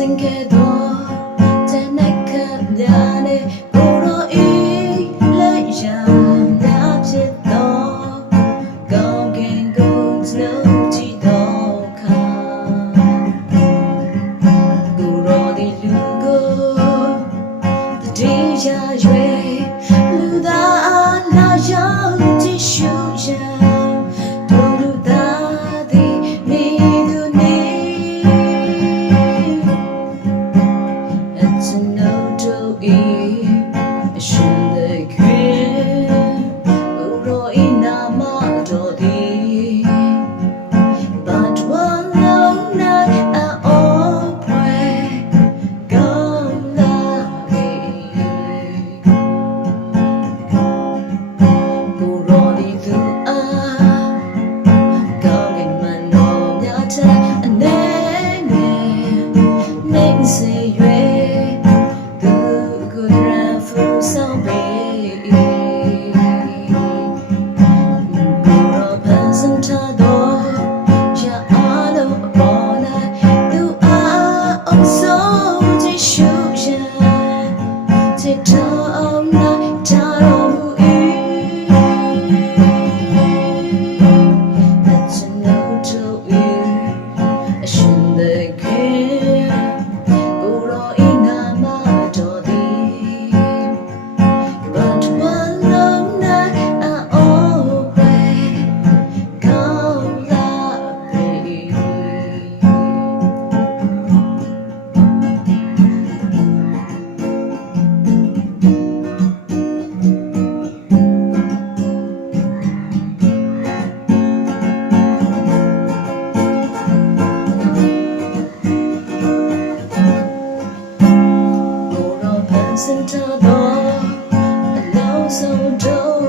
Thinking, oh, then I can't deny. 追。sentado, and now so dull.